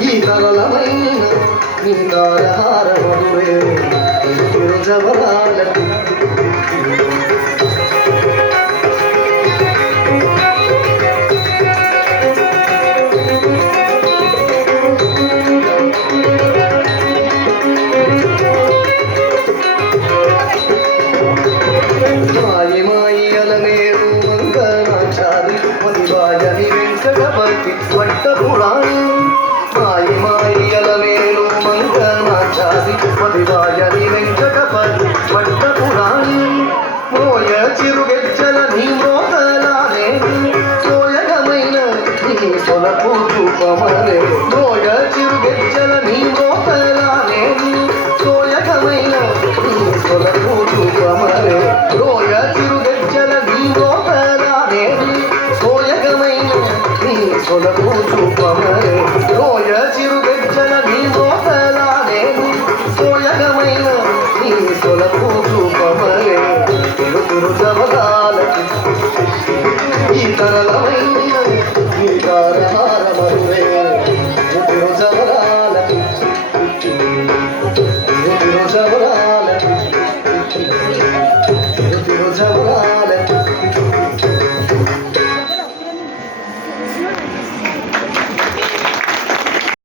ఈ తరలమైన నీ దారహారమనువే జవరాలకు మాయి మాయి అలమేరు మంగళాచారి మదివాయని వెంకటపతి వట్టపురాణి మాయి మాయి అలమేరు మంగళాచారి మదివాయని వెంకటపతి వట్టపురాణి మోయ చిరుగెచ్చల నీ మోతలానే సోయగమైన నీ సొలకు రూపమనే మోయ చిరుగెచ్చల నీ మోతలానే సోయగమైన నీ సొలకు రూపమనే రోయ చిరుగెచ్చల నీ మోతలానే సోయగమైన నీ సొలకు రూపమనే రోయ చిరుగెచ్చల నీ మోతలానే సోయగమైన నీ సొలకు రూపమనే తెలుగురు జవదాలకు ఈ తరలమైన